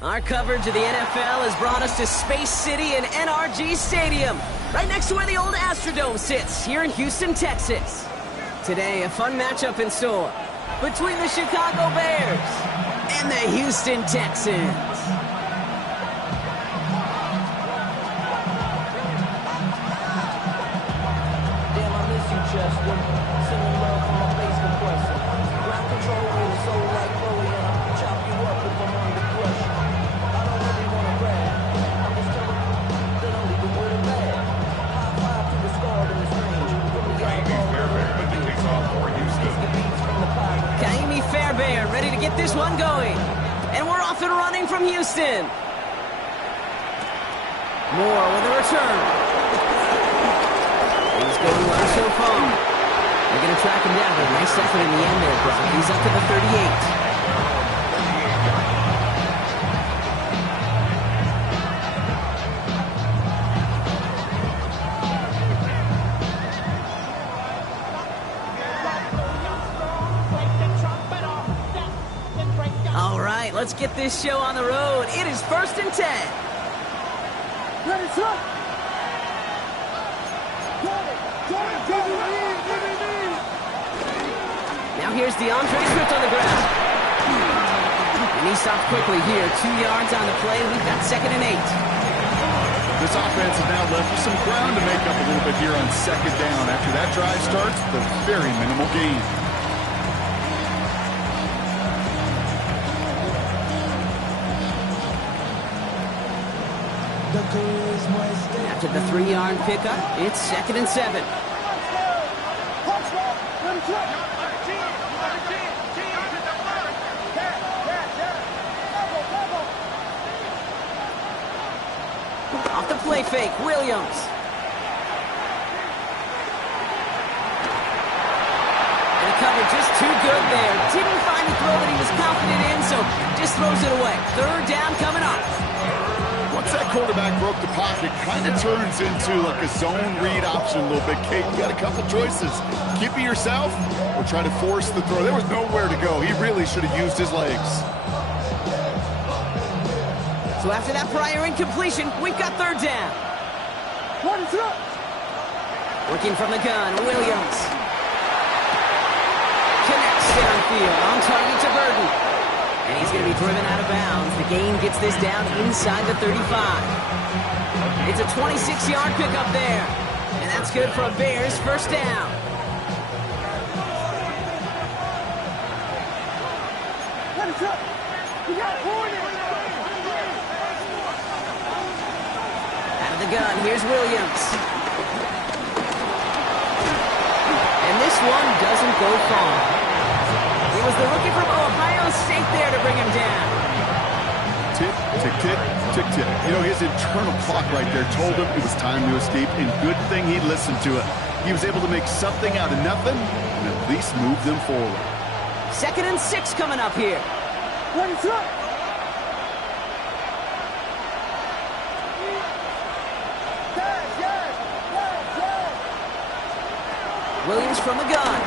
Our coverage of the NFL has brought us to Space City and NRG Stadium, right next to where the old Astrodome sits, here in Houston, Texas. Today, a fun matchup in store between the Chicago Bears and the Houston Texans. Damn, I miss you, Chester. Sending love from my face compressor. Ground control with a soul like Chloe, and I'll chop you up if I'm under pressure. I don't really want to brag. I'm just telling you that I'm leaving with a bag. High five to the scar in this range. From the Kaimi Fairbairn ready to get this one going. And we're off and running from Houston. Moore with a return. He's going well so far. They're going to track him down, but a nice effort in the end there, Brock. He's up to the 38. All right, let's get this show on the road. It is 1st and 10. Now here's DeAndre Swift on the ground. And he stopped quickly here. 2 yards on the play. We've got 2nd and 8. This offense is now left with some ground to make up a little bit here on 2nd down. After that drive starts, the very minimal gain. After the 3-yard pickup, it's 2nd and 7. Off the play fake, Williams. And the cover just too good there. Didn't find the throw that he was confident in, so just throws it away. 3rd down coming up. Once that quarterback broke the pocket, kind of turns into like a zone read option a little bit. Kate, you got a couple choices. Keep it yourself or try to force the throw. There was nowhere to go. He really should have used his legs. So after that prior incompletion, we've got 3rd down. Working from the gun, Williams. Connects downfield, on target to Burton. And he's going to be driven out of bounds. The gain gets this down inside the 35. It's a 26-yard pickup there. And that's good for a Bears 1st down. Out of the gun, here's Williams. And this one doesn't go far. It was the rookie from Ohio State there to bring him down. Tick, tick, tick, tick, tick. You know, his internal clock right there told him it was time to escape, and good thing he listened to it. He was able to make something out of nothing and at least move them forward. 2nd and 6 coming up here. Williams from the gun.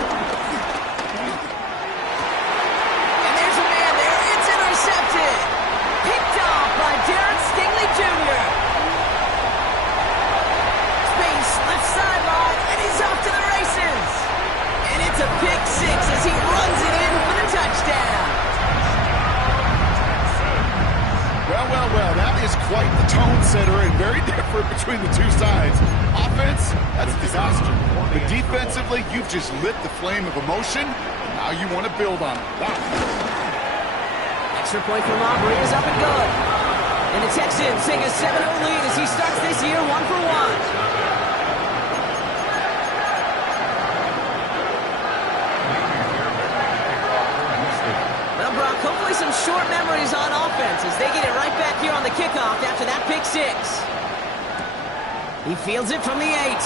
And there's a man there. It's intercepted. Picked off by Derek Stingley Jr. Space, left sideline, and he's off to the races. And it's a pick 6 as he runs it in for the touchdown. Well, well, well, that is quite the tone setter and very different between the two sides. Offense, that's a disaster. But defensively, you've just lit the flame of emotion, and now you want to build on it. Wow. Extra point from Aubrey is up and good. And the Texans take a 7-0 lead as he starts this year 1-for-1. Well, Brock, hopefully some short memories on offense as they get it right back here on the kickoff after that pick 6. He fields it from the 8.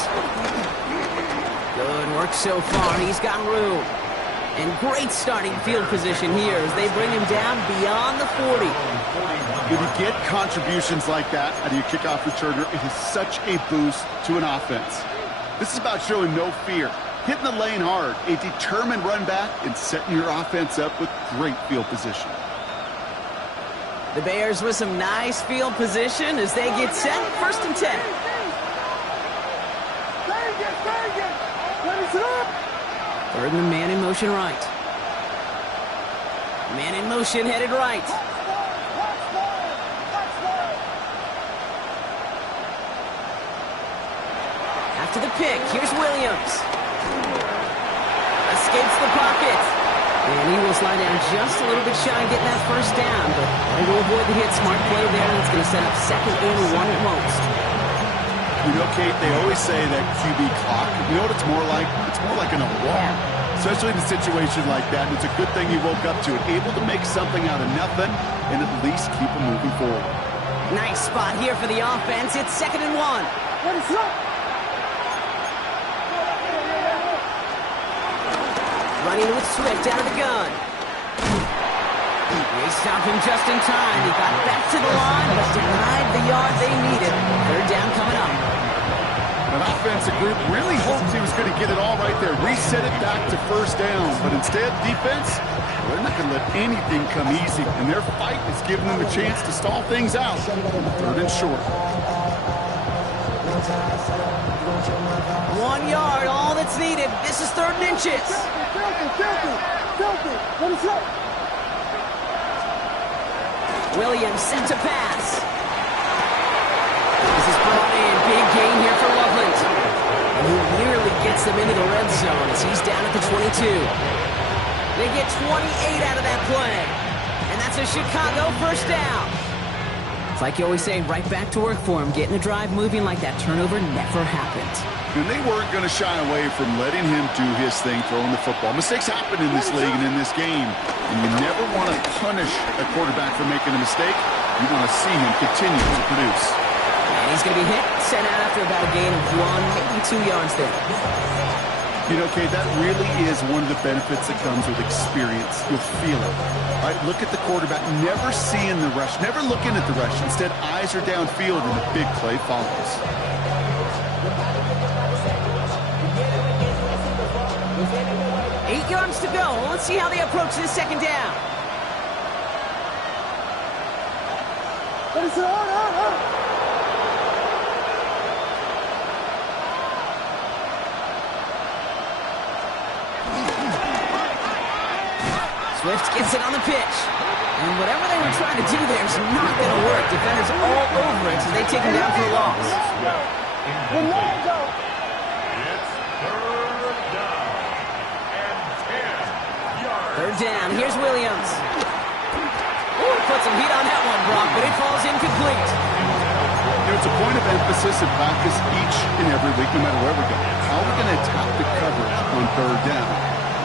Good work so far. He's got room. And great starting field position here as they bring him down beyond the 40. When you get contributions like that out of your kickoff returner, it is such a boost to an offense. This is about showing no fear, hitting the lane hard, a determined run back, and setting your offense up with great field position. The Bears with some nice field position as they get set. 1st and 10. Third and man in motion right. Man in motion headed right. After the pick, here's Williams. Escapes the pocket. And he will slide down just a little bit shy of getting that first down, but they will avoid the hit. Smart play there, and it's going to set up 2nd and 1 at most. You know, Kate, they always say that QB clock. You know what it's more like? It's more like an alarm, especially in a situation like that. And it's a good thing he woke up to it, able to make something out of nothing and at least keep him moving forward. Nice spot here for the offense. It's 2nd and 1. What is up? Running with Swift out of the gun. They stopped him just in time. He got back to the line, but denied the yard they needed. 3rd down coming up. An offensive group really hoped he was going to get it all right there, reset it back to 1st down. But instead, defense, they're not going to let anything come easy. And their fight is giving them a chance to stall things out. 3rd and short. 1 yard, all that's needed. This is 3rd and inches. Williams sent to pass. This is brought in. Big gain here for Loveland. And he nearly gets them into the red zone as he's down at the 22. They get 28 out of that play. And that's a Chicago 1st down. It's like you always say, right back to work for him. Getting the drive moving like that turnover never happened. And they weren't going to shy away from letting him do his thing, throwing the football. Mistakes happen in this league and in this game. And you never want to punish a quarterback for making a mistake. You want to see him continue to produce. And he's going to be hit, sent out after about a gain of 1, maybe 2 yards there. You know, Kate, that really is one of the benefits that comes with experience. You'll feel it. All right, look at the quarterback, never seeing the rush, never looking at the rush. Instead, eyes are downfield and a big play follows. Eight yards to go. Let's see how they approach this 2nd down. Swift gets it on the pitch. And whatever they were trying to do there is not going to work. Defenders all over it, so they take him down for a loss. Third down. Here's Williams. Ooh, put some heat on that one, Brock, but it falls incomplete. It's a point of emphasis in practice each and every week, no matter where we go. How are we going to attack the coverage on 3rd down?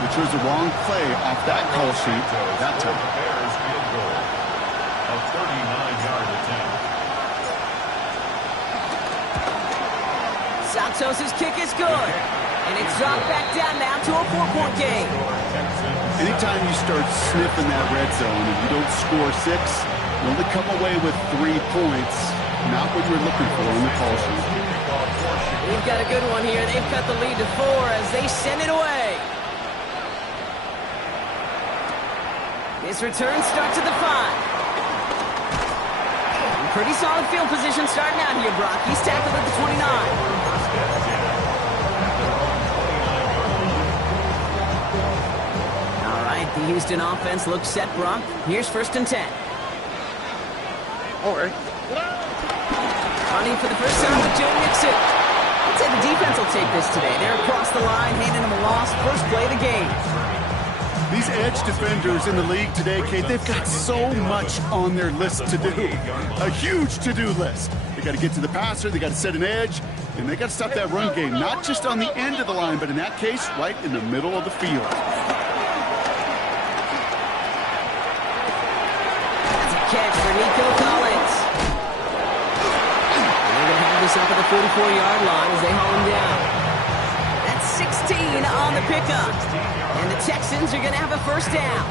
Which was the wrong play off that call sheet that time. Bears field goal. A 39-yard attempt. Santos' kick is good. And it's dropped back down now to a 4-point game. Anytime you start sniffing that red zone and you don't score 6, you only come away with 3 points. Not what you're looking for in the call sheet. We've got a good one here. They've cut the lead to 4 as they send it away. This return starts at the 5. Pretty solid field position starting out here, Brock. He's tackled at the 29. All right, the Houston offense looks set, Brock. Here's 1st and 10. All right. Running for the first time with Joe Mixon. I'd say the defense will take this today. They're across the line, handing them a loss. First play of the game. These edge defenders in the league today, Kate, they've got so much on their list to do. A huge to-do list. They got to get to the passer, they got to set an edge, and they got to stop that run game, not just on the end of the line, but in that case, right in the middle of the field. That's a catch for Nico Collins. They're going to have this up at the 44-yard line as they haul him down. That's 16 on the pickup. And the Texans are going to have a first down.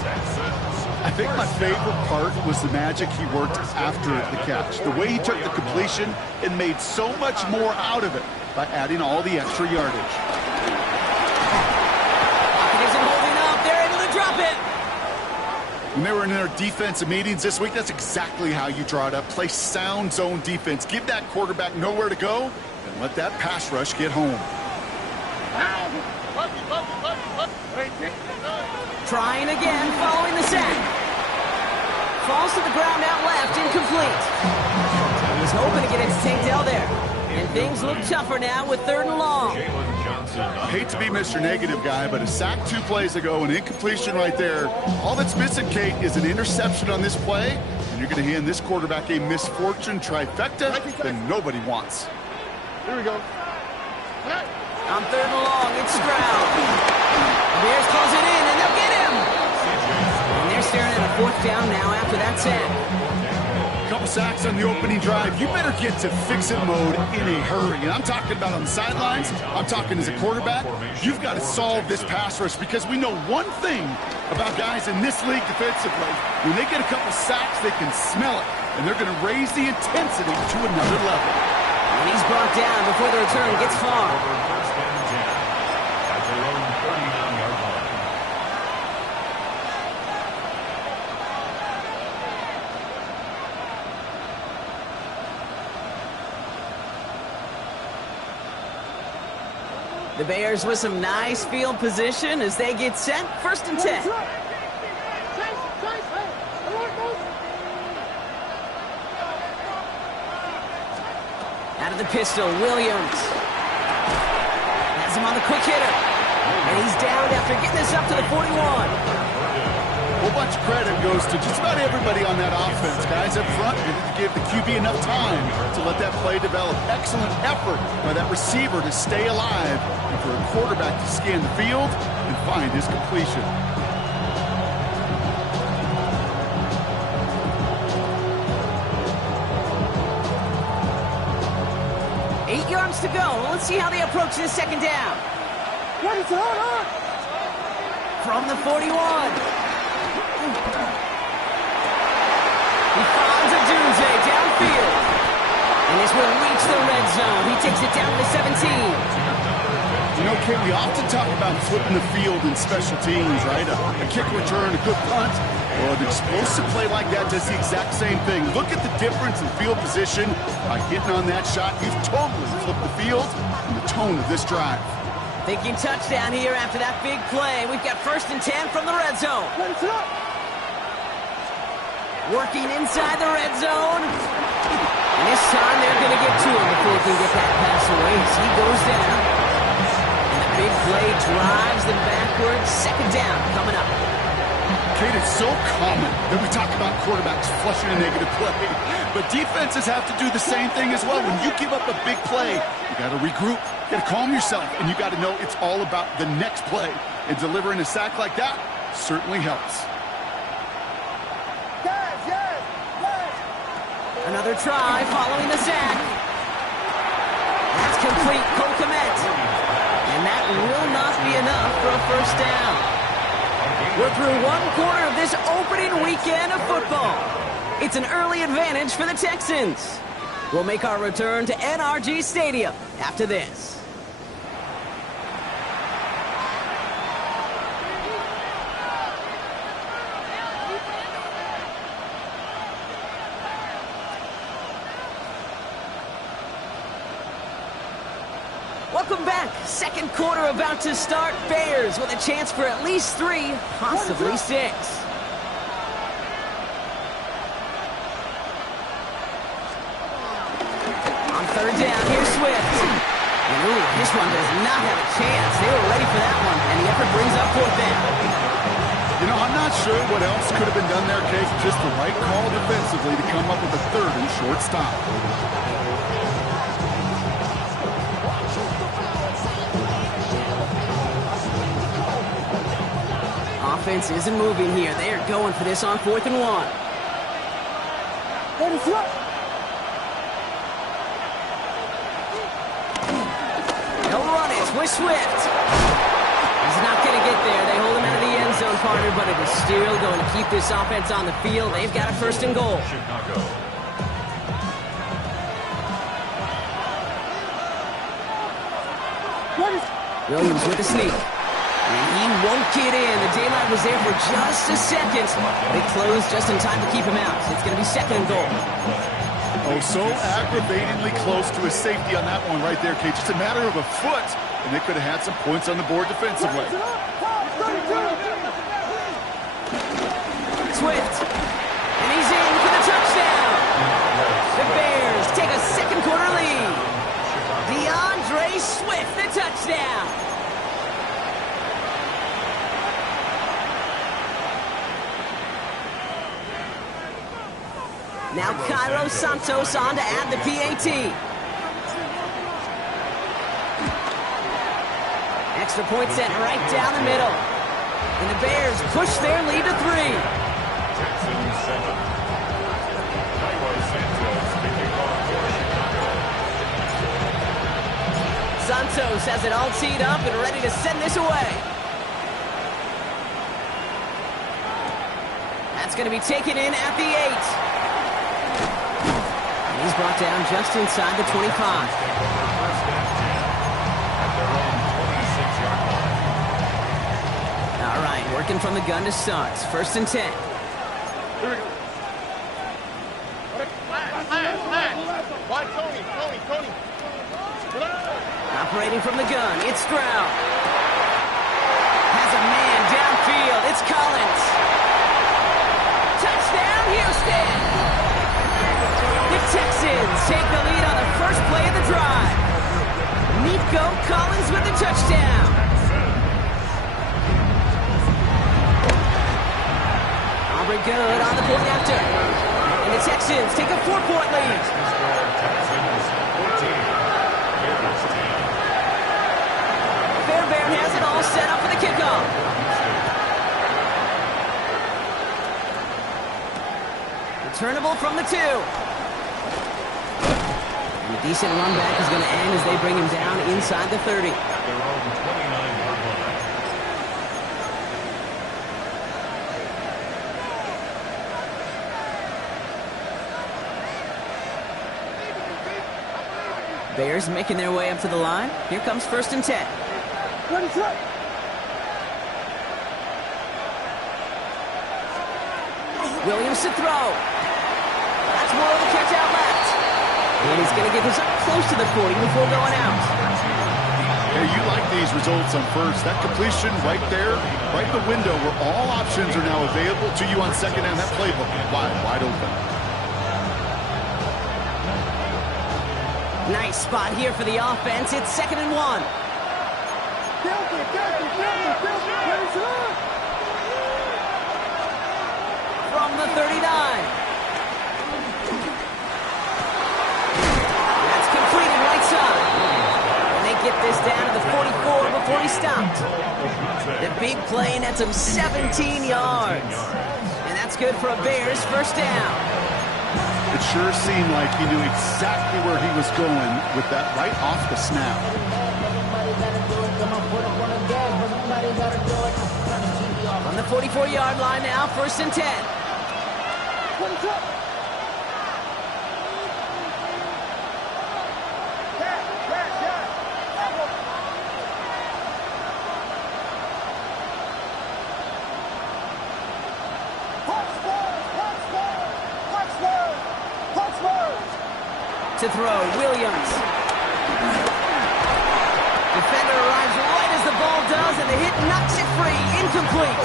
I think my favorite part was the magic he worked after the catch. The way he took the completion and made so much more out of it by adding all the extra yardage. Pocket isn't holding up. They're able to drop it. When they were in their defensive meetings this week, that's exactly how you draw it up. Play sound zone defense. Give that quarterback nowhere to go, and let that pass rush get home. Trying again, following the sack. Falls to the ground out left, incomplete. He's hoping to get it to Tank Dell there. And things look tougher now with 3rd and long. Hate to be Mr. Negative guy, but a sack 2 plays ago, an incompletion right there. All that's missing, Kate, is an interception on this play, and you're going to hand this quarterback a misfortune trifecta that nobody wants. Here we go. On 3rd and long, it's Stroud. The Bears close it in, and they'll get him. And they're staring at a 4th down now after that sack. Couple sacks on the opening drive. You better get to fix-it mode in a hurry. And I'm talking about on the sidelines. I'm talking as a quarterback. You've got to solve this pass rush because we know one thing about guys in this league defensively. When they get a couple sacks, they can smell it. And they're going to raise the intensity to another level. And he's brought down before the return gets far. First and 10 at their own 39-yard line. The Bears with some nice field position as they get set. 1st and 10. Out of the pistol, Williams. Has him on the quick hitter. And he's down after getting this up to the 41. A whole bunch of credit goes to just about everybody on that offense. Guys up front, you need to give the QB enough time to let that play develop. Excellent effort by that receiver to stay alive and for a quarterback to scan the field and find his completion. Eight yards to go. Let's see how they approach this 2nd down. From the 41. He finds a Dunze downfield. And this will reach the red zone. He takes it down to 17. You know, Kate, we often talk about flipping the field in special teams, right? A kick return, a good punt. Well, an explosive play like that does the exact same thing. Look at the difference in field position by hitting on that shot. You've totally flipped the field and the tone of this drive. Thinking touchdown here after that big play. We've got 1st and 10 from the red zone. Working inside the red zone. And this time they're going to get to him before he can get that pass away as he goes down. And the big play drives them backwards. 2nd down coming up. Kate, it's so common that we talk about quarterbacks flushing a negative play. But defenses have to do the same thing as well. When you give up a big play, you got to regroup. You got to calm yourself. And you got to know it's all about the next play. And delivering a sack like that certainly helps. Another try following the sack. That's complete. Cole Kmet. And that will not be enough for a 1st down. We're through 1/4 of this opening weekend of football. It's an early advantage for the Texans. We'll make our return to NRG Stadium after this. Welcome back. 2nd quarter about to start. Bears with a chance for at least 3, possibly 6. On 3rd down, here's Swift. And ooh, this one does not have a chance. They were ready for that one, and the effort brings up 4th down. You know, I'm not sure what else could have been done there, Case. Just the right call defensively to come up with a 3rd and short stop. Offense isn't moving here. They are going for this on 4th and 1. They'll run it with Swift. He's not going to get there. They hold him out of the end zone, partner, but it is still going to keep this offense on the field. They've got a 1st and goal. Chicago. Williams with the sneak. He won't get in. The daylight was there for just a second. They closed just in time to keep him out. It's going to be second and goal. Oh, so aggravatingly close to his safety on that one right there, Kate. Just a matter of a foot, and they could have had some points on the board defensively. Swift. And he's in for the touchdown. The Bears take a second quarter lead. DeAndre Swift, the touchdown. Now Cairo Santos on to add the PAT. Extra point sent right down the middle. And the Bears push their lead to 3. Texans 7. Cairo Santos kicking off for Chicago. Santos has it all teed up and ready to send this away. That's going to be taken in at the 8. He's brought down just inside the 25. All right, working from the gun to start. First and 10. Here we go. Tony. Operating from the gun, it's Stroud. Has a man downfield. It's Collins. Touchdown, Houston. The Texans take the lead on the first play of the drive. Nico Collins with the touchdown. Aubrey good on the point after. And the Texans take a 4-point lead. Fairbairn has it all set up for the kickoff. Returnable from the 2. And a decent run back is going to end as they bring him down inside the 30. At their own 29-yard line. Bears making their way up to the line. Here comes first and 10. Williams to throw. That's more of a catch out left. And he's going to get this up close to the 40 before going out. Yeah, you like these results on first. That completion right there, right in the window where all options are now available to you on second down. That playbook wide open. Nice spot here for the offense. It's second and 1. From the 39. That's completed right side. And they get this down to the 44 before he stopped. The big play nets him 17 yards. And that's good for a Bears first down. It sure seemed like he knew exactly where he was going with that right off the snap. On the 44-yard line now, first and 10. To throw, Williams. Defender arrives right as the ball does, and the hit knocks it free. Incomplete.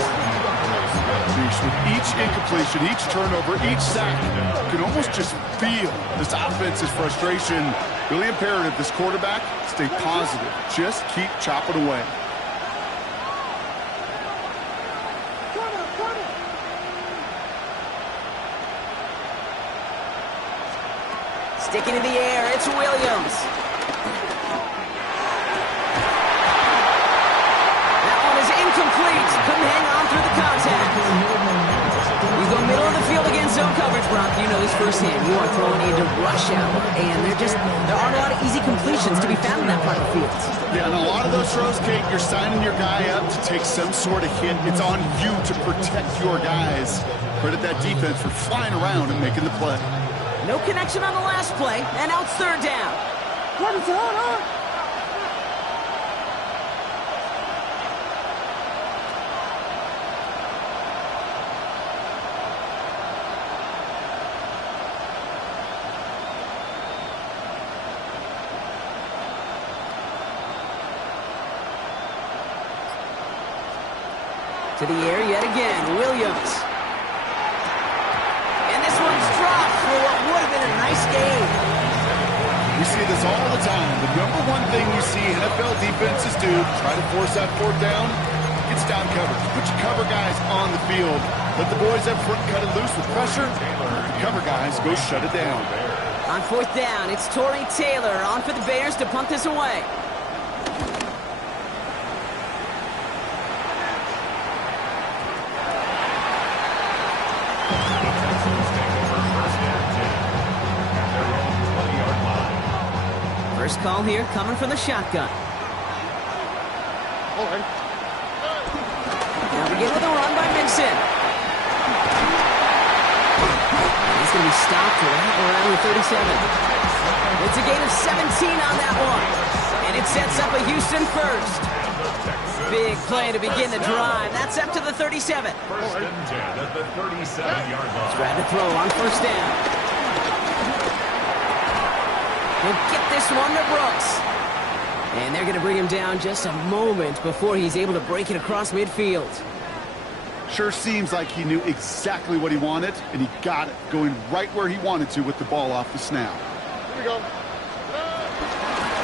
With each incompletion, each turnover, each sack, you can almost just feel this offense's frustration. Really imperative, this quarterback, stay positive. Just keep chopping away. Sticking in the air, it's Williams. That one is incomplete. Couldn't hang on through the contact. You go middle of the field against zone coverage, Brock. You know this firsthand. You are throwing into rush hour, and there aren't a lot of easy completions to be found in that part of the field. Yeah, and a lot of those throws, Kate, you're signing your guy up to take some sort of hit. It's on you to protect your guys. Credit that defense for flying around and making the play. No connection on the last play, and now it's third down. To the air yet again, Williams. And this one's dropped for what would have been a nice game. We see this all the time. The number one thing you see NFL defenses do, try to force that fourth down, gets down coverage. Put your cover guys on the field. Let the boys up front cut it loose with pressure. The cover guys go shut it down. On fourth down, it's Torrey Taylor on for the Bears to punt this away. First call here coming from the shotgun. Now begin with a run by Mixon. He's going to be stopped right around the 37. It's a gain of 17 on that one. And it sets up a Houston first. Big play to begin the drive. That's up to the 37. First and 10 at the 37-yard line. Trying to throw on first down. He'll get this one to Brooks. And they're going to bring him down just a moment before he's able to break it across midfield. Sure seems like he knew exactly what he wanted, and he got it, going right where he wanted to with the ball off the snap. Here we go.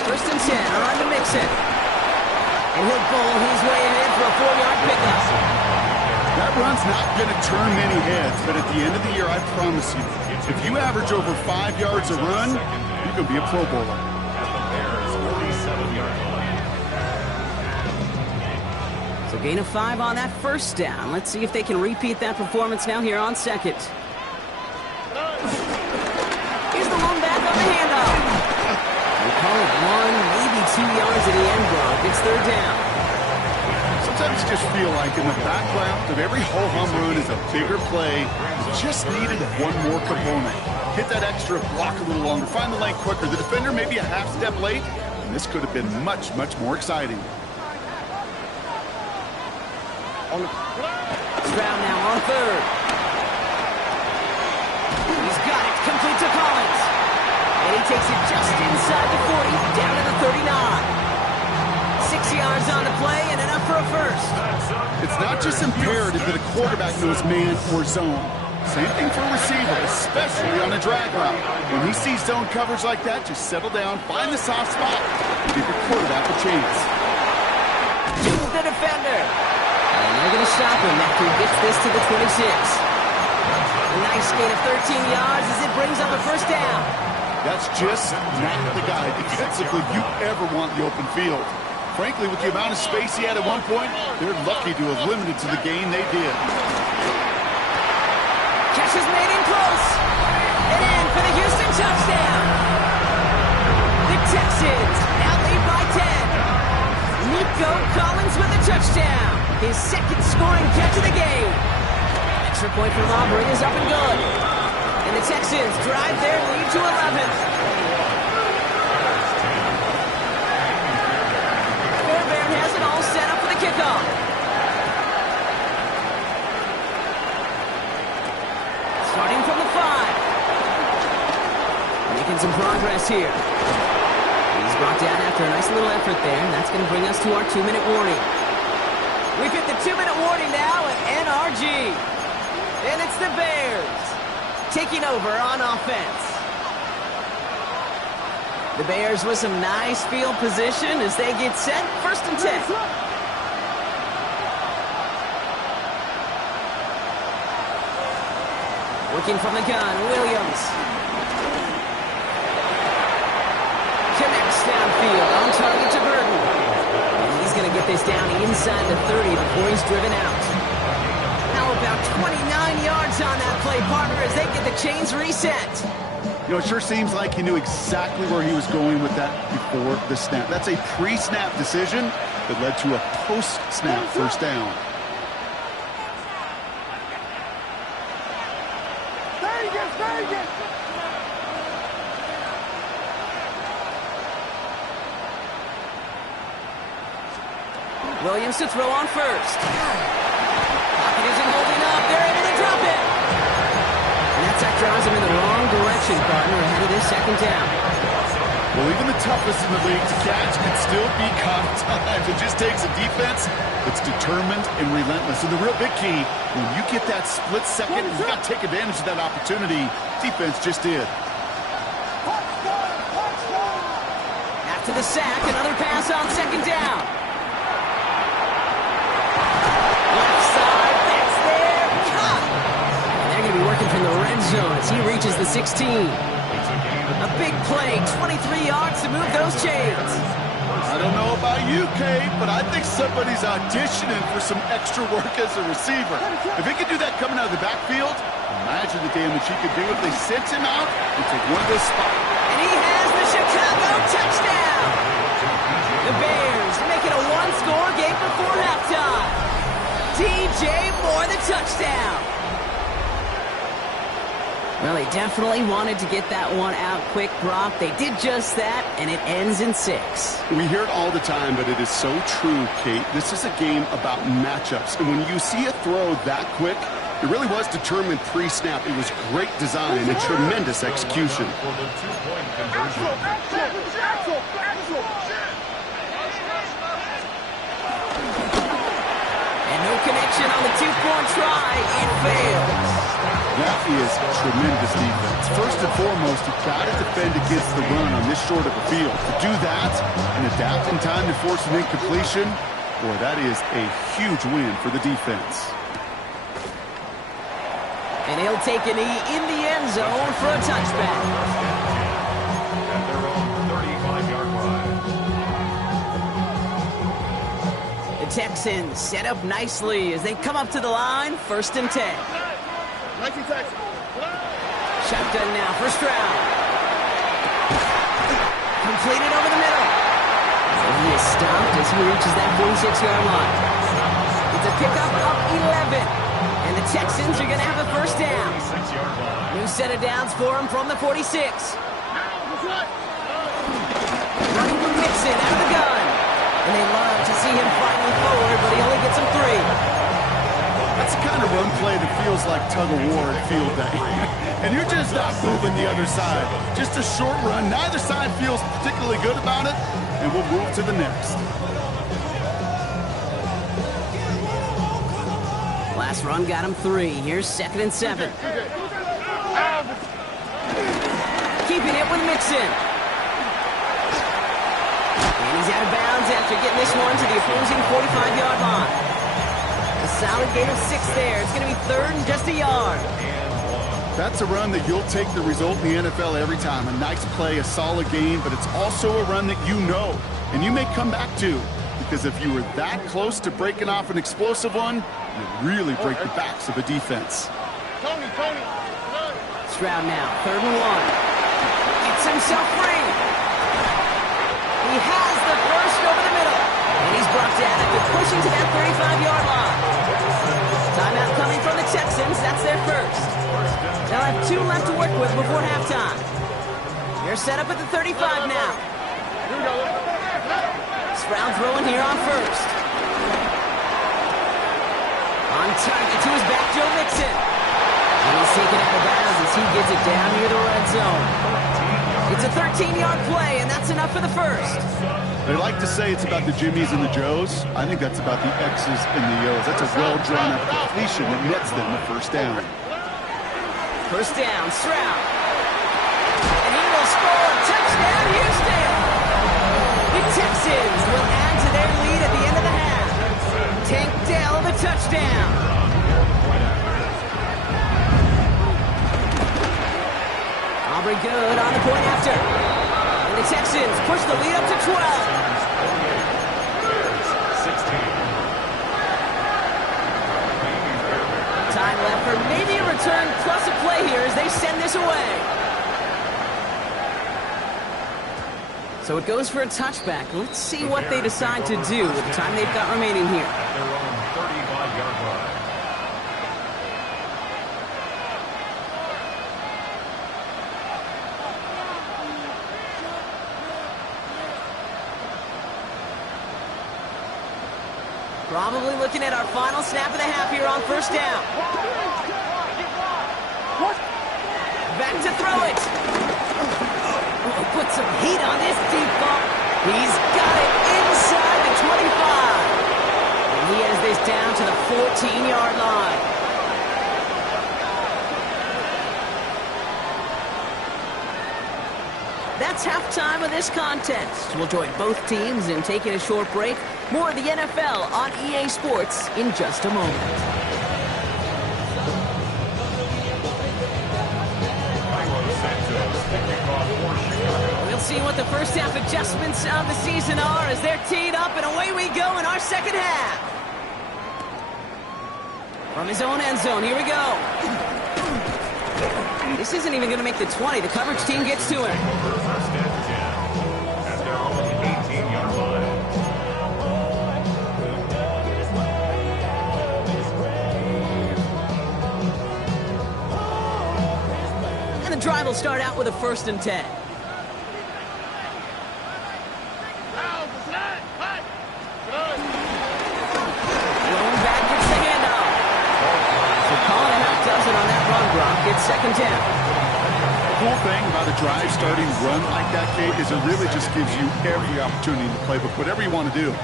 First and 10, around to Mixon. And he'll bowl his way ahead for a 4-yard pickup. That run's not going to turn many heads, but at the end of the year, I promise you, if you average over 5 yards a run, you can be a Pro Bowler. At the Bears' 47-yard line. So gain of 5 on that first down. Let's see if they can repeat that performance now here on second. Here's the one back on the handoff. They call it 1, maybe 2 yards at the end block. It's third down. Sometimes you just feel like in the background of every ho-hum run is a bigger play. You just needed one more component. Hit that extra, block a little longer, find the lane quicker. The defender maybe a half step late, and this could have been much, much more exciting. Stroud now on third. He's got it, complete to Collins. And he takes it just inside the 40, down to the 39. 6 yards on the play and enough for a first. It's not just imperative that a quarterback knows man or zone. Same thing for a receiver, especially on a drag route. When he sees zone coverage like that, just settle down, find the soft spot, and give your quarterback a chance. To the defender. And they're going to stop him after he gets this to the 26. A nice gain of 13 yards as it brings up a first down. That's just not the guy defensively you ever want in the open field. Frankly, with the amount of space he had at one point, they're lucky to have limited to the gain they did. Catch is made in close. And in for the Houston touchdown. The Texans now lead by 10. Nico Collins with a touchdown. His second scoring catch of the game. Extra point from Aubrey is up and good. And the Texans drive their lead to 11. Fairbairn has it all set up for the kickoff. Starting from the 5. Making some progress here. He's brought down after a nice little effort there, and that's going to bring us to our 2-minute warning. We've hit the 2-minute warning now at NRG. And it's the Bears taking over on offense. The Bears with some nice field position as they get set. First and 10. Working from the gun, Williams. Connects downfield, on target to Burton. And he's going to get this down inside the 30 before he's driven out. Now about 29 yards on that play, partner, as they get the chains reset. You know, it sure seems like he knew exactly where he was going with that before the snap. That's a pre-snap decision that led to a post-snap first down. Williams to throw on first. Pocket isn't holding up. They're able to drop it. And that drives him in the wrong direction, partner, ahead of this second down. Well, even the toughest in the league to catch can still be caught at times. It just takes a defense that's determined and relentless. And the real big key, when you get that split second, you got to take advantage of that opportunity. Defense just did. After the sack, another pass on second down. Left side, that's there, caught. And they're going to be working from the red zone as he reaches the 16. A big play, 23 yards to move those chains. I don't know about you, Kate, but I think somebody's auditioning for some extra work as a receiver. If he could do that coming out of the backfield, imagine the damage he could do if they sent him out into one of those spots. And he has the Chicago touchdown. The Bears make it a one-score game before halftime. DJ Moore, the touchdown. Well, they definitely wanted to get that one out quick, Brock. They did just that, and it ends in 6. We hear it all the time, but it is so true, Kate. This is a game about matchups. And when you see a throw that quick, it really was determined pre-snap. It was great design and tremendous execution. For the two-point conversion. And no connection on the two-point try. It fails. That is tremendous defense. First and foremost, you've got to defend against the run on this short of a field. To do that and adapt in time to force an incompletion, boy, that is a huge win for the defense. And he'll take a knee in the end zone for a touchback. At their own 35-yard line. The Texans set up nicely as they come up to the line, 1st and 10. Shotgun now, first round. Completed over the middle. And he is stopped as he reaches that 46-yard line. It's a pickup of 11. And the Texans are going to have a first down. 46-yard line. New set of downs for him from the 46. Running from Mixon out of the gun. And they love to see him fighting forward, but he only gets him 3. That's the kind of run play that feels like tug-of-war at field day. And you're just not moving the other side. Just a short run. Neither side feels particularly good about it, and we'll move to the next. Last run got him 3. Here's 2nd and 7. Keeping it with Mixon. And he's out of bounds after getting this one to the opposing 45-yard line. A solid gain of 6 there. It's going to be 3rd and just a yard. That's a run that you'll take the result in the NFL every time. A nice play, a solid game, but it's also a run that you know and you may come back to, because if you were that close to breaking off an explosive one, you really break the backs of a defense. Tony. Stroud now, 3rd and 1. Gets himself free. He has the first over the middle. And he's brought down after pushing to that 35-yard line. Timeout coming from the Texans. That's their first. They'll have 2 left to work with before halftime. They're set up at the 35 now. Stroud throwing here on 1st. On target to his back, Joe Mixon. And he's taken out of bounds as he gets it down near the red zone. It's a 13-yard play, and that's enough for the first. They like to say it's about the Jimmies and the Joes. I think that's about the X's and the O's. That's a well-drawn-up completion that nets them the first down. First down, Stroud. And he will score. Touchdown, Houston. The Texans will add to their lead at the end of the half. Tank Dell, the touchdown. Aubrey good on the point after. And the Texans push the lead up to 12. 16. Time left for maybe a return plus a play here as they send this away. So it goes for a touchback. Let's see what they decide to do with the time they've got remaining here. At their own 35-yard line. Probably looking at our final snap of the half here on first down. Back to throw it. Oh, puts a Heat on this deep ball. He's got it inside the 25. And he has this down to the 14-yard line. That's halftime of this contest. We'll join both teams in taking a short break. More of the NFL on EA Sports in just a moment. We'll see what the first half adjustments of the season are as they're teed up, and away we go in our second half. From his own end zone, here we go. This isn't even going to make the 20. The coverage team gets to him. First and 10 at their own 18-yard line. And the drive will start out with a 1st and 10. Thrown back gets the handoff. So calling a half dozen on that run block. It's 2nd down. The cool thing about a drive starting run like that, Kate, is it really just gives you every opportunity in the playbook, whatever you want to do.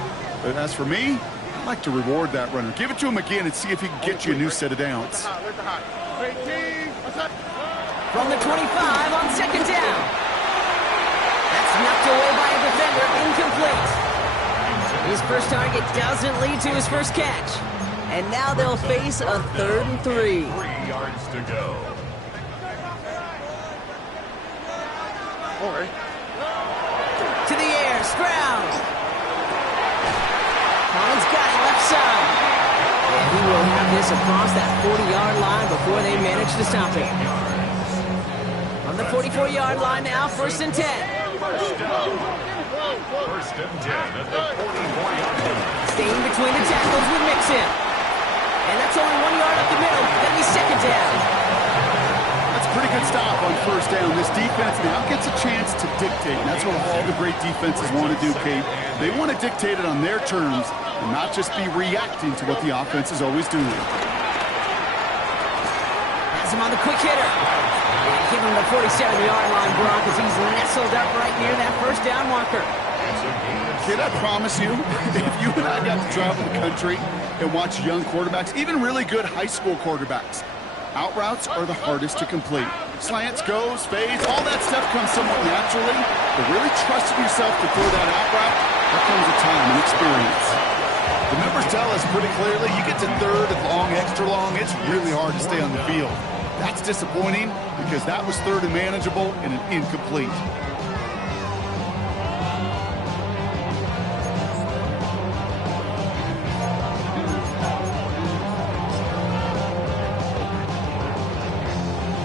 But as for me, I like to reward that runner. Give it to him again and see if he can get you a new set of downs. From the 25 on 2nd down. That's knocked away by a defender, incomplete. His first target doesn't lead to his first catch. And now they'll face a 3rd and 3. 3 yards to go. To the air, Stroud. Collins got it left side. And he will have this across that 40-yard line before they manage to stop it. On the 44-yard line now, 1st and 10. First and 10 at the 44-yard line. Staying between the tackles with Mixon. And that's only 1 yard up the middle. That'll be 2nd down. That's a pretty good stop on 1st down. This defense now gets a chance to dictate. And that's what all the great defenses want to do, Kate. They want to dictate it on their terms and not just be reacting to what the offense is always doing. Has him on the quick hitter. And give him the 47-yard line, Brock, as he's nestled up right near that 1st down marker. Kid, I promise you, if you and I got to travel the country and watch young quarterbacks, even really good high school quarterbacks, out routes are the hardest to complete. Slants, goes, fades, all that stuff comes somewhat naturally, but really trusting yourself to throw that out route, that comes with time and experience. The numbers tell us pretty clearly, you get to 3rd and long, extra long, it's really hard to stay on the field. That's disappointing because that was 3rd and manageable and an incomplete.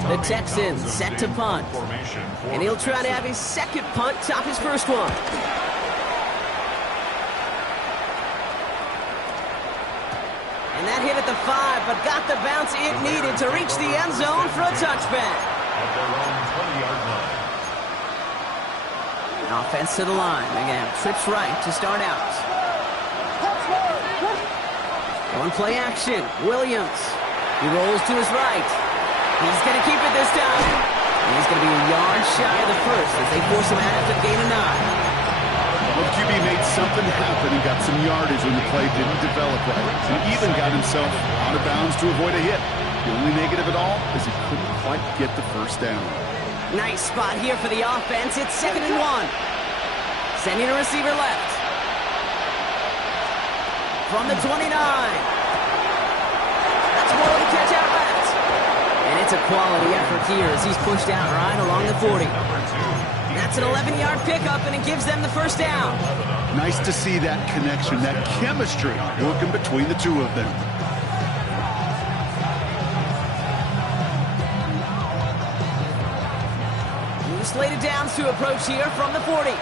The Texans set to punt. And he'll try to have his 2nd punt top his 1st one. And that hit at the 5, but got the bounce it needed to reach the end zone for a touchback. At their own 20-yard line. Offense to the line. Again, trips right to start out. One play action. Williams. He rolls to his right. He's going to keep it this time. And he's going to be a yard shy of the 1st as they force him out after the gain of 9. Well, QB made something happen and got some yardage when the play didn't develop right. And even got himself out of bounds to avoid a hit. The only negative at all is he couldn't quite get the 1st down. Nice spot here for the offense. It's 2nd and 1. Sending a receiver left. From the 29. That's more to catch out left. And it's a quality effort here as he's pushed out right along the 40. That's an 11-yard pickup, and it gives them the 1st down. Nice to see that connection, that chemistry working between the two of them. New slated downs to approach here from the 40.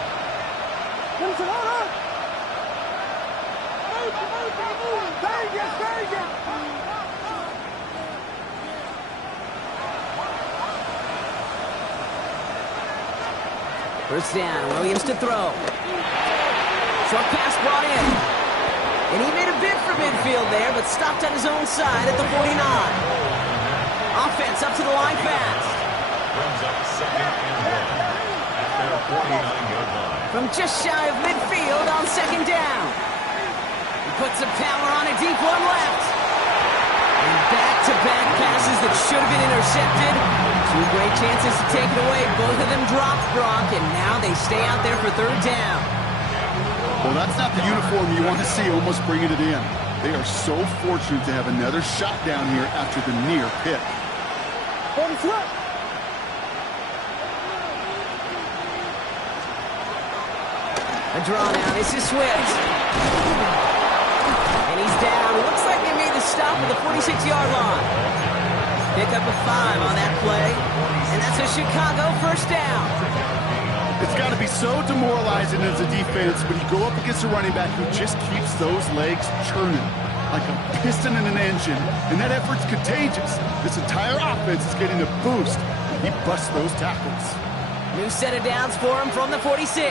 First down, Williams to throw. Short pass brought in. And he made a bid for midfield there, but stopped on his own side at the 49. Offense up to the line fast. Brings up 2nd and 1 at their 49. from just shy of midfield on second down. He puts some power on a deep one left. And back-to-back passes that should have been intercepted. Two great chances to take it away. Both of them dropped, Brock, and now they stay out there for third down. Well, that's not the uniform you want to see almost bringing it in. They are so fortunate to have another shot down here after the near pick. A draw now. This is Swift. And he's down. Looks like they made the stop at the 46-yard line. Pick up a 5 on that play. And that's a Chicago first down. It's got to be so demoralizing as a defense when you go up against a running back who just keeps those legs churning like a piston in an engine. And that effort's contagious. This entire offense is getting a boost. He busts those tackles. New set of downs for him from the 46.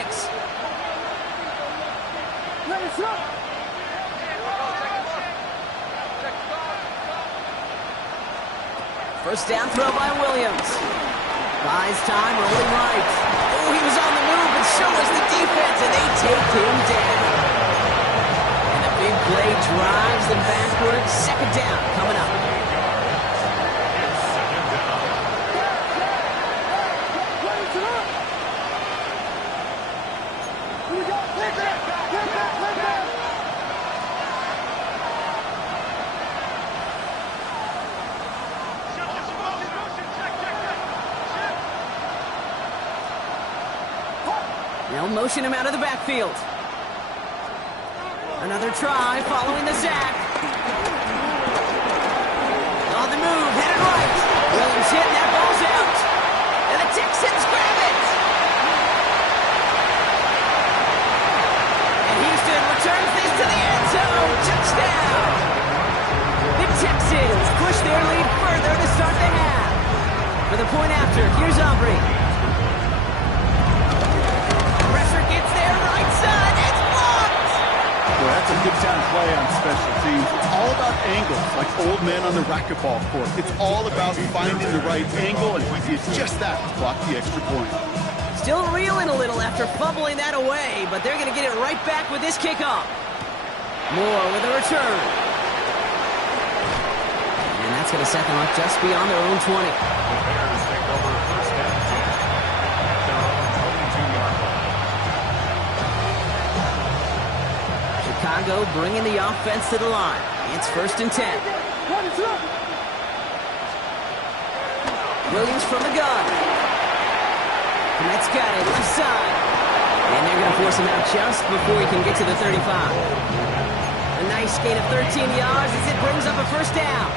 First down throw by Williams. Buys time, rolling right. Oh, he was on the move, and so was the defense, and they take him down. And a big play drives them backwards. Second down coming up. They'll motion him out of the backfield. Another try following the sack. On the move, headed right. Williams hit, and that ball's out. And the Texans grab it. And Houston returns this to the end zone. Touchdown. The Texans push their lead further to start the half. For the point after, here's Aubrey. Gets there, right side, it's blocked! Well, that's a good sound play on special teams. It's all about angles, like old men on the racquetball court. It's all about finding the right angle, and he did just that to block the extra point. Still reeling a little after fumbling that away, but they're going to get it right back with this kickoff. Moore with a return. And that's going to set them up just beyond their own 20. The Bears take over first and 10 at their own 22-yard line. Chicago bringing the offense to the line. It's first and 10. Williams from the gun. Met's got it, left side. And they're going to force him out just before he can get to the 35. A nice gain of 13 yards as it brings up a first down.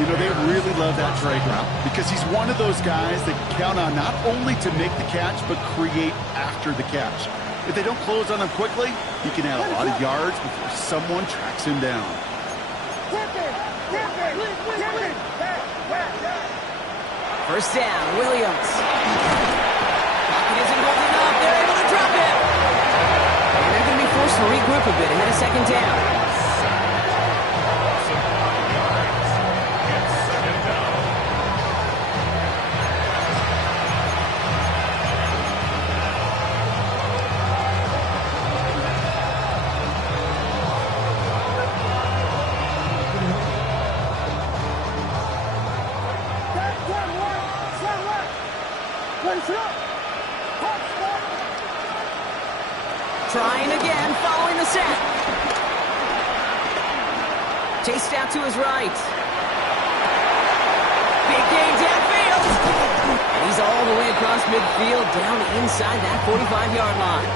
You know, they really love that drag route because he's one of those guys that can count on not only to make the catch, but create after the catch. If they don't close on him quickly, he can add a lot of yards before someone tracks him down. First down, Williams. Pocket isn't holding up. They're able to drop him. And they're going to be forced to regroup a bit ahead of second down. Trying again, following the sack. Chased out to his right. Big gain downfield. And he's all the way across midfield, down inside that 45-yard line.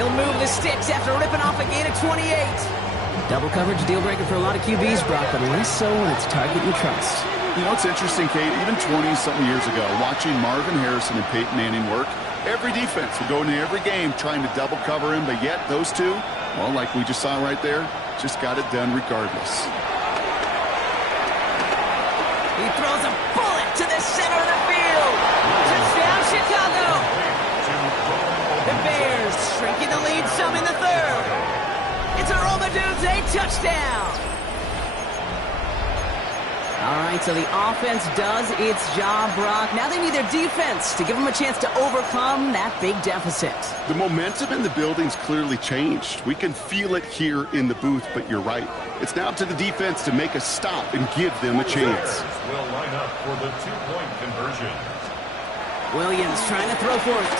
He'll move the sticks after ripping off a gain of 28. Double coverage deal breaker for a lot of QBs, Brock, but less so when it's target you trust. You know, it's interesting, Kate, even 20-something years ago, watching Marvin Harrison and Peyton Manning work, every defense would go into every game trying to double cover him, but yet those two, well, like we just saw right there, just got it done regardless. He throws a bullet to the center of the field. Touchdown, Chicago. The Bears shrinking the lead some in the third. It's a Roma Dudes, a touchdown. All right, so the offense does its job, Brock. Now they need their defense to give them a chance to overcome that big deficit. The momentum in the building's clearly changed. We can feel it here in the booth, but you're right. It's now up to the defense to make a stop and give them a chance. Will line up for the two-point conversion. Williams trying to throw for it.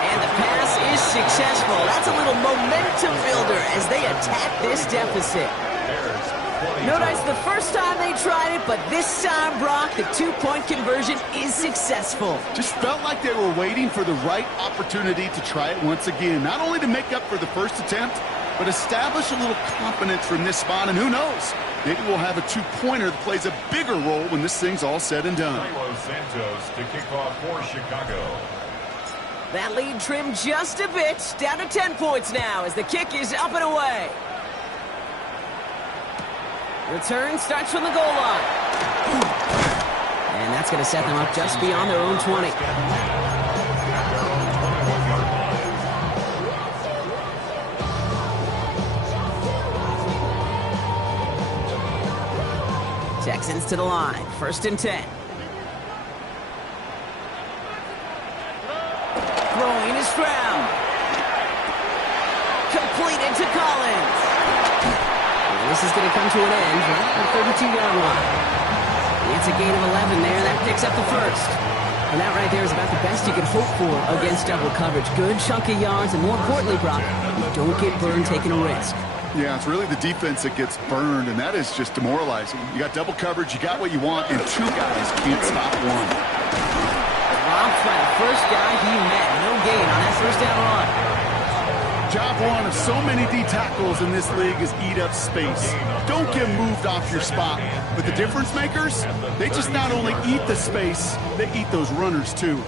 And the pass is successful. That's a little momentum builder as they attack this deficit. No dice the first time they tried it, but this time, Brock, the two-point conversion is successful. Just felt like they were waiting for the right opportunity to try it once again. Not only to make up for the first attempt, but establish a little confidence from this spot. And who knows, maybe we'll have a two-pointer that plays a bigger role when this thing's all said and done. Carlos Santos to kick off for Chicago. That lead trimmed just a bit, down to 10 points now as the kick is up and away. Return starts from the goal line. And that's going to set them up just beyond their own 20. Texans to the line, 1st and 10. Throwing is Stroud. Completed to Collins. This is going to come to an end right at the 32-yard line. It's a gain of 11 there. That picks up the first. And that right there is about the best you could hope for against double coverage. Good chunk of yards, and more importantly, Brock, you don't get burned taking a risk. Yeah, it's really the defense that gets burned, and that is just demoralizing. You got double coverage, you got what you want, and two guys can't stop one. Robbed by the first guy he met. No gain on that first down run. Job one of so many D tackles in this league is eat up space. Don't get moved off your spot. But the difference makers, they just not only eat the space, they eat those runners too.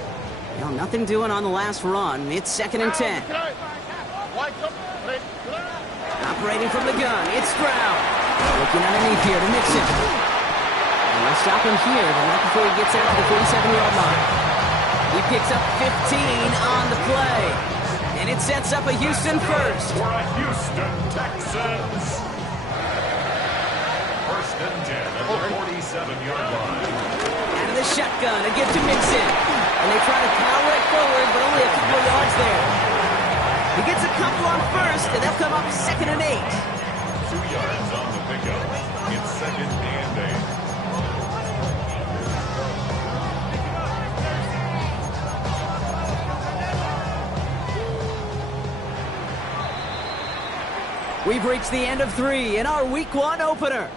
Well, nothing doing on the last run. It's 2nd and 10. Operating from the gun, it's Stroud. Looking underneath here to Mixon. And they'll stop him here, but not before he gets out to the 47-yard line. He picks up 15 on the play. And it sets up a Houston first. For a Houston Texans. 1st and 10 at the 47-yard line. Out of the shotgun, a give to Mixon. And they try to power it forward, but only a couple of yards there. He gets a couple on first, and they'll come up 2nd and 8. 2 yards on the pickup. It's 2nd and 8. We've reached the end of 3 in our Week 1 opener.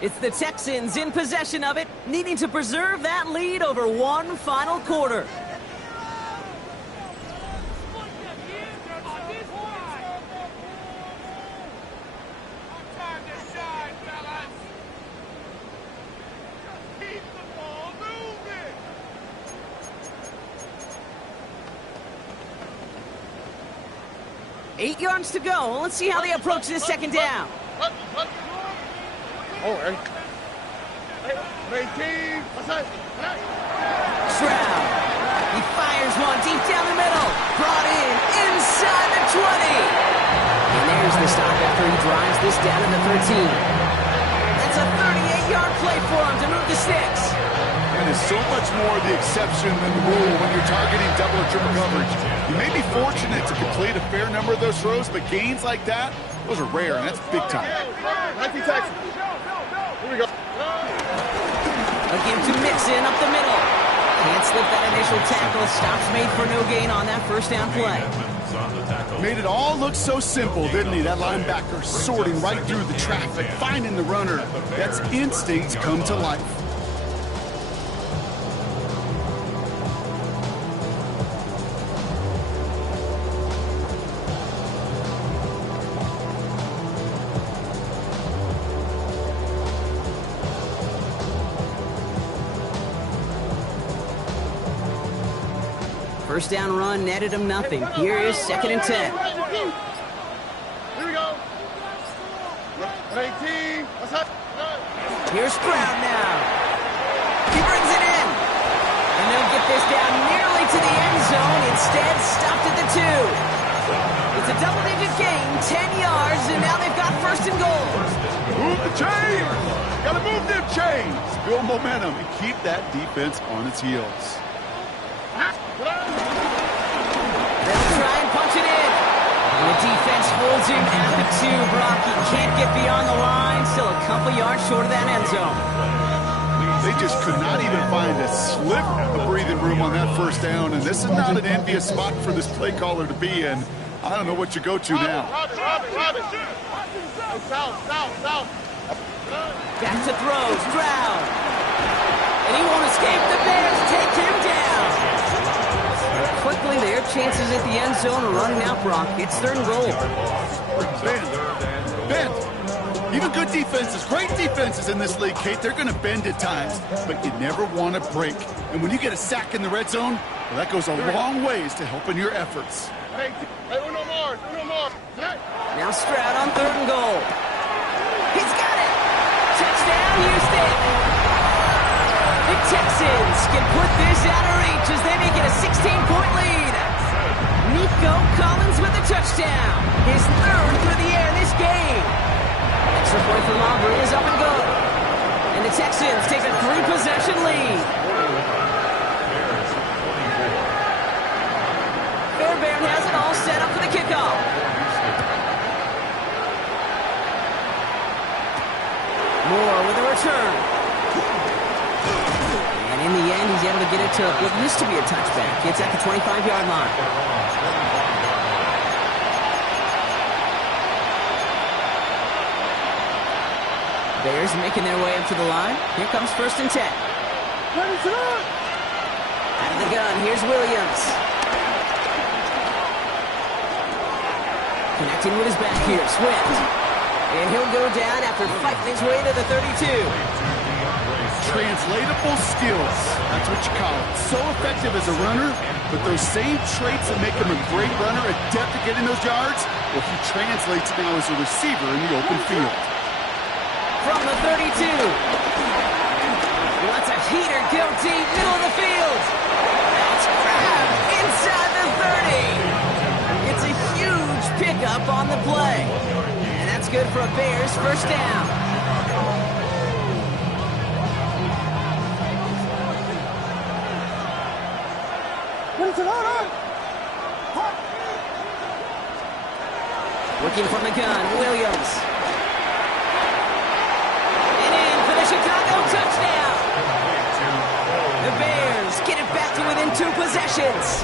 It's the Texans in possession of it, needing to preserve that lead over one final quarter. Eight yards to go. Let's see how they approach this 2nd down. Stroud. He fires one deep down the middle. Brought in inside the 20. And there's the stop after he drives this down to the 13. That's a 38-yard play for him to move the sticks. That is so much more the exception than the rule when you're targeting double or triple coverage. You may be fortunate to complete a fair number of those throws, but gains like that, those are rare, and that's big time. Here we go. Again to Mixon up the middle. Can't slip that initial tackle. Stops made for no gain on that first down play. Made it all look so simple, didn't he? That linebacker sorting right through the traffic, finding the runner. That's instincts come to life. First down run netted him nothing. Here is 2nd and 10. Here we go. 18. Here's Stroud now. He brings it in. And they'll get this down nearly to the end zone. Instead, stopped at the 2. It's a a double-digit gain, 10 yards, and now they've got first and goal. Move the chains! Gotta move them chains! Build momentum and keep that defense on its heels. They'll try and punch it in. And the defense holds him at the 2, Brock. He can't get beyond the line. Still a couple yards short of that end zone. They just could not even find a sliver of breathing room on that first down, and this is not an envious spot for this play caller to be in. I don't know what you go to now. Robin. South. Back to throw, Stroud. And he won't escape. The Bears take him down. Quickly, their chances at the end zone are running out, Brock. It's third and goal. Bend. Even good defenses, great defenses in this league, Kate, they're going to bend at times, but you never want to break. And when you get a sack in the red zone, well, that goes a long ways to helping your efforts. Hey, uno more. Now Stroud on third and goal. He's got it. Touchdown, Houston. The Texans can put this out of reach as they make it a 16-point lead. Nico Collins with the touchdown. His third through the air this game. Extra point for Aubrey is up and good. And the Texans take a 3-possession lead. Fairbairn has it all set up for the kickoff. Moore with a return. And in the end, he's able to get it to what used to be a touchback. It's at the 25-yard line. Bears making their way up to the line. Here comes first and 10. Out of the gun, here's Williams. Connecting with his back here, Swift. And he'll go down after fighting his way to the 32. Translatable skills, that's what you call it. So effective as a runner, but those same traits that make him a great runner, adept at getting those yards, well, he translates now as a receiver in the open field. From the 32. Wants a heater, go deep, middle of the field. That's grabbed inside the 30. It's a huge pickup on the play. And that's good for a Bears first down. Looking from the gun, Williams. Chicago touchdown! The Bears get it back to within 2 possessions.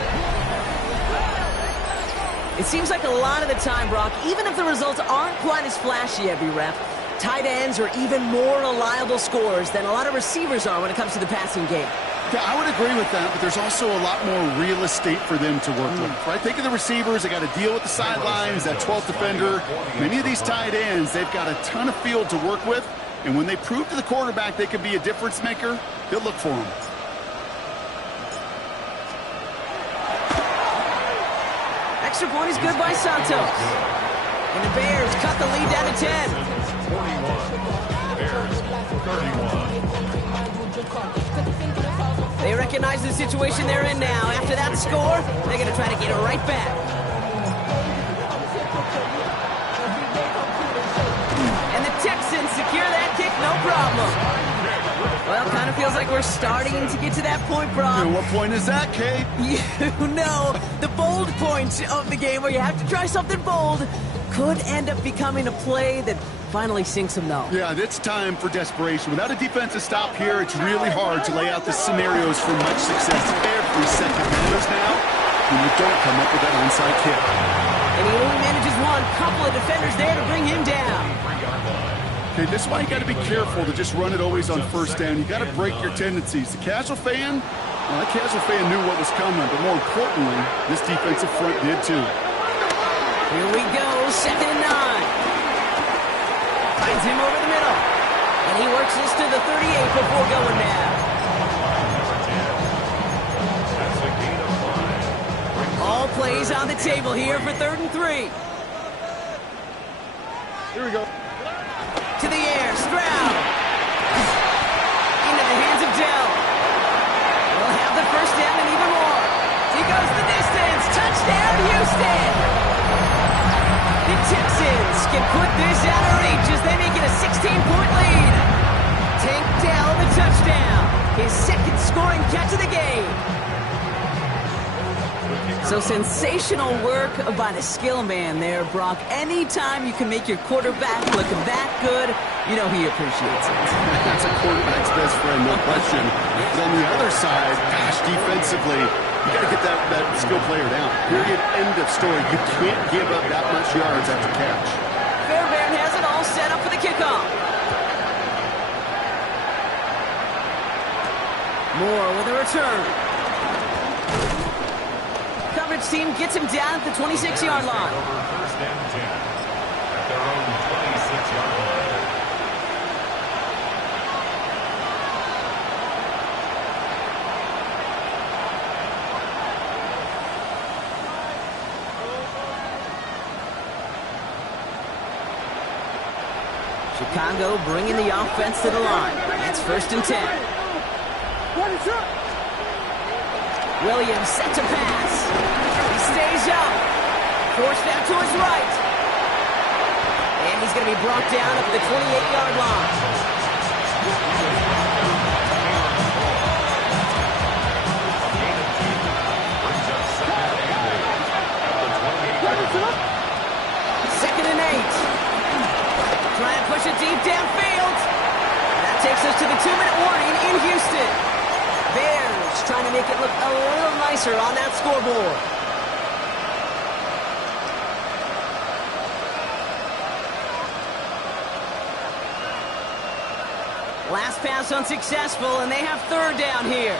It seems like a lot of the time, Brock, even if the results aren't quite as flashy every rep, tight ends are even more reliable scorers than a lot of receivers are when it comes to the passing game. Yeah, I would agree with that, but there's also a lot more real estate for them to work with. Right? Think of the receivers. They got to deal with the sidelines, that 12th defender. Many of these tight ends, they've got a ton of field to work with. And when they prove to the quarterback they can be a difference maker, they'll look for him. Extra point is good by Santos. And the Bears cut the lead down to 10. 21. Bears 31. They recognize the situation they're in now. After that score, they're going to try to get it right back. And the Texans secure that kick, no problem. Well, kind of feels like we're starting to get to that point, Brock. And what point is that, Kate? You know, the bold point of the game where you have to try something bold could end up becoming a play that finally sinks them, though. Yeah, it's time for desperation. Without a defensive stop here, it's really hard to lay out the scenarios for much success. Every second matters now when you don't come up with that onside kick. And he only manages one. Couple of defenders there to bring him down. Okay, this is why you got to be careful to just run it always on first down. You got to break your tendencies. The casual fan, well, that casual fan knew what was coming, but more importantly, this defensive front did too. Here we go, 2nd and 9. Finds him over the middle. And he works this to the 38 before going down. All plays on the table here for 3rd and 3. Here we go. To the air, Stroud. Into the hands of Dell. We'll have the first down and even more. He goes the distance. Touchdown, Houston. The Texans can put this out of reach as they make it a 16-point lead. Tank Dell the touchdown. His second scoring catch of the game. So sensational work by the skill man there, Brock. Anytime you can make your quarterback look that good, you know he appreciates it. That's a quarterback's best friend, no question. But on the other side, gosh, defensively, you got to get that skill player down. Period, end of story. You can't give up that much yards after catch. Fairbairn has it all set up for the kickoff. Moore with a return. Coverage team gets him down at the 26-yard line. First and 10 at their own 26-yard line. Chicago bringing the offense to the line. It's first and 10. Williams set to pass. He stays up. Forced out to his right. And he's going to be brought down at the 28-yard line. Second and 8. Trying to push it deep downfield. That takes us to the 2-minute warning in Houston. Bears trying to make it look a little nicer on that scoreboard. Last pass unsuccessful, and they have third down here.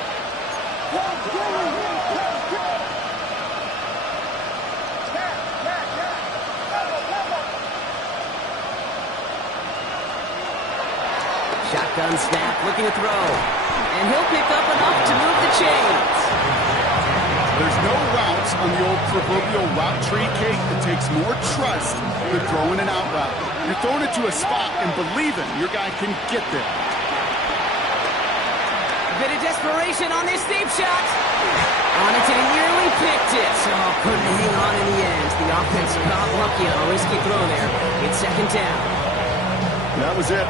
Shotgun snap, looking to throw. And he'll pick up enough to move the chains. There's no routes on the old proverbial route tree, Kate, that takes more trust than throwing an out route. You're throwing it to a spot and believing your guy can get there. A bit of desperation on this deep shot. On it, and he nearly picked it. So couldn't hang on in the end. The offense got lucky on a risky throw there. It's second down. That was it.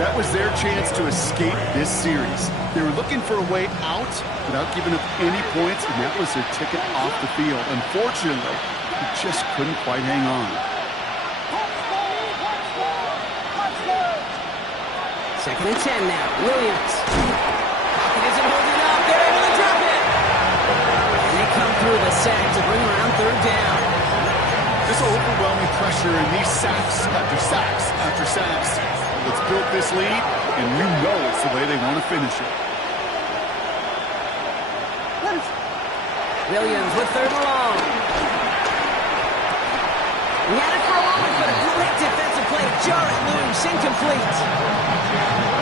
That was their chance to escape this series. They were looking for a way out without giving up any points, and that was their ticket off the field. Unfortunately, he just couldn't quite hang on. Second and 10 now. Williams. Pocket isn't holding up. They're able to drop it. And they come through the sack to bring around third down. This overwhelming pressure and these sacks after sacks after sacks. Let's build this lead, and you know it's the way they want to finish it. Williams with third and long. He had it for a moment, but a great defensive play. Jar it loose, incomplete.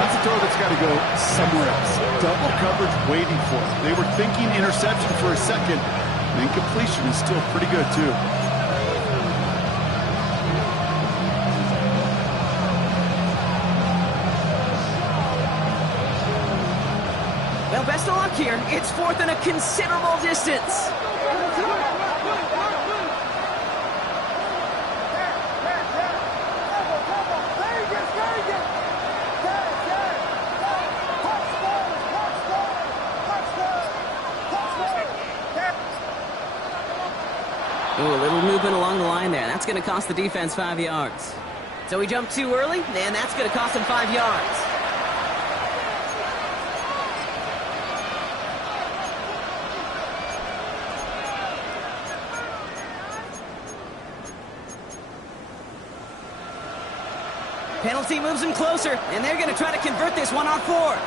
That's a throw that's got to go somewhere else. Double coverage waiting for it. They were thinking interception for a second. And incompletion is still pretty good, too. Well, best of luck here. It's fourth and a considerable distance. Ooh, a little movement along the line there. That's going to cost the defense 5 yards. So he jumped too early, and that's going to cost him 5 yards. Penalty moves him closer, and they're going to try to convert this one on fourth.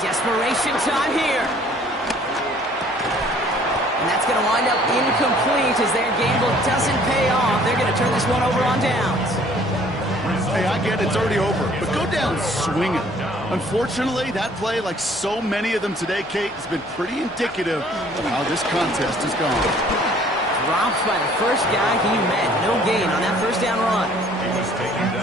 Desperation time here. And that's going to wind up incomplete as their gamble doesn't pay off. They're going to turn this one over on downs. Hey, I get it's already over, but go down swinging. Unfortunately, that play, like so many of them today, Kate, has been pretty indicative of how this contest has gone. Dropped by the first guy he met. No gain on that first down run.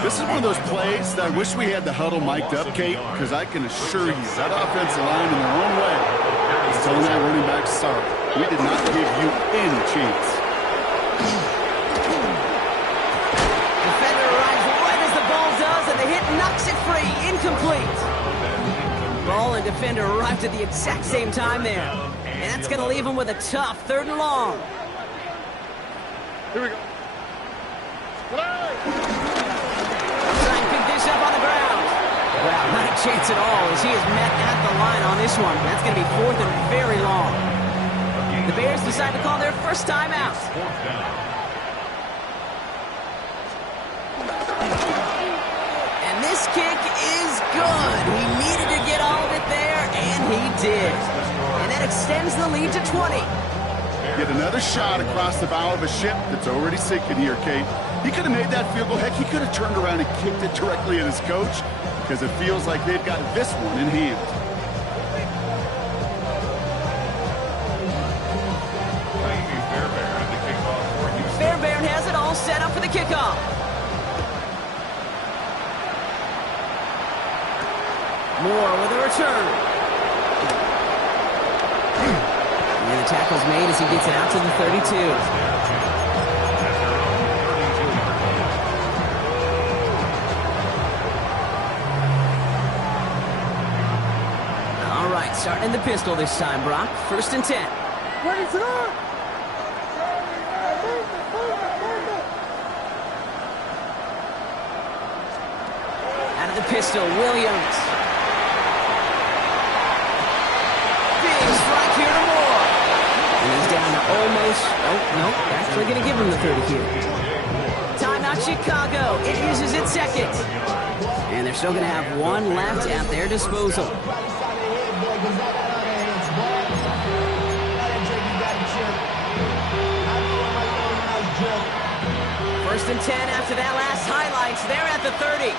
This is one of those plays that I wish we had the huddle mic'd up, Kate, because I can assure you that offensive line in their own way is telling that running back, sorry, we did not give you any chance. Defender arrives right as the ball does, and the hit knocks it free. Incomplete. Ball and defender arrived at the exact same time there. And that's going to leave him with a tough 3rd and long. Here we go. Try and pick this up on the ground. Well, not a chance at all as he is met at the line on this one. That's going to be 4th and very long. The Bears decide to call their first timeout. And this kick is good. He needed to get all of it there, and he did. And that extends the lead to 20. Get another shot across the bow of a ship that's already sinking here, Kate. He could have made that field goal. Heck, he could have turned around and kicked it directly at his coach because it feels like they've got this one in hand. Fairbairn has it all set up for the kickoff. Moore with a return. And the tackle's made as he gets it out to the 32. All right, starting in the pistol this time, Brock. 1st and 10. Out of the pistol, Williams. Big strike here to Moore. And he's down to almost, no, actually going to give him the 30 here. Timeout Chicago. It uses its 2nd. And they're still going to have one left at their disposal. 1st and 10 after that last highlights. They're at the 30.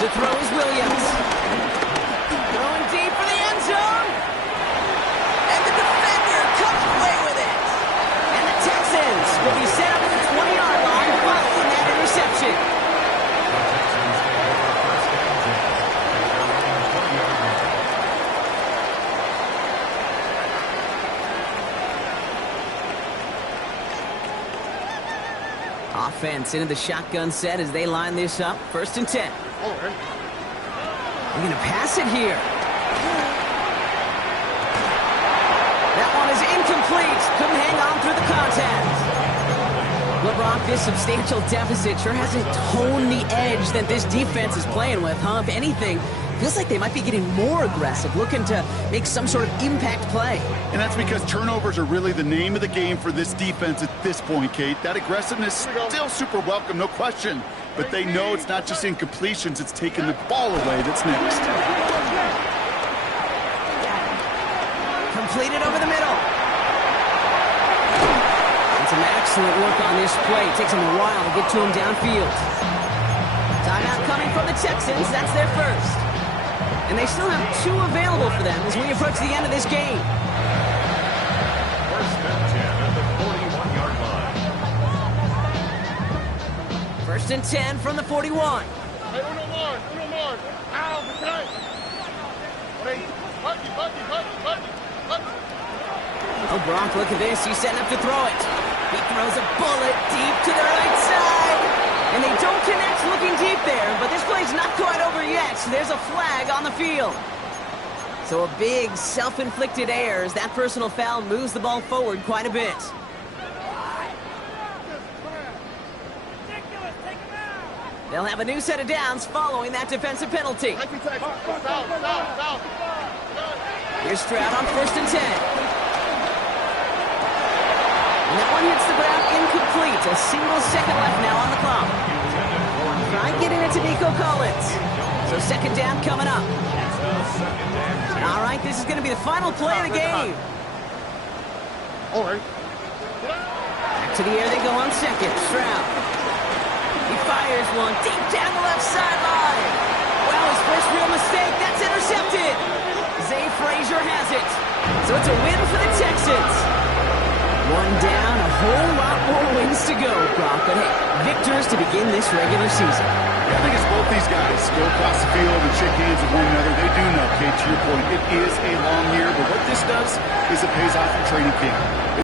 To throw is Williams. Throwing deep for the end zone. And the defender comes away with it. And the Texans will be set up at the 20-yard line following that interception. Offense into the shotgun set as they line this up. 1st and 10. They're going to pass it here. That one is incomplete. Couldn't hang on through the contact. LeBron, this substantial deficit sure hasn't toned the edge that this defense is playing with, huh? If anything, feels like they might be getting more aggressive, looking to make some sort of impact play. And that's because turnovers are really the name of the game for this defense at this point, Kate. That aggressiveness still super welcome, no question. But they know it's not just incompletions, it's taking the ball away that's next. Completed over the middle. And some excellent work on this play. It takes them a while to get to him downfield. Timeout coming from the Texans. That's their 1st. And they still have 2 available for them as we approach the end of this game. 1st and 10 at the 41-yard line. 1st and 10 from the 41. Hey, uno more. Ow, okay. Hey, huggy. Oh, Brock, look at this. He's setting up to throw it. He throws a bullet deep to the right side. And they don't connect looking deep there, but this play's not quite over yet. So there's a flag on the field. So a big self-inflicted error as that personal foul moves the ball forward quite a bit. They'll have a new set of downs following that defensive penalty. Here's Stroud on 1st and 10. And that one hits the ground incomplete. A single second left now on the clock. Try getting it to Nico Collins. So 2nd down coming up. All right, this is going to be the final play of the game. All right. Back to the air they go on 2nd. Stroud. He fires one deep down the left sideline. Well, his first real mistake. That's intercepted. Zay Frazier has it. So it's a win for the Texans. One down, a whole lot more wins to go, Brock. But hey, victors to begin this regular season. Yeah, I think it's both these guys go across the field and shake hands with one another. They do know, Kate, to your point, it is a long year, but what this does is it pays off in training camp.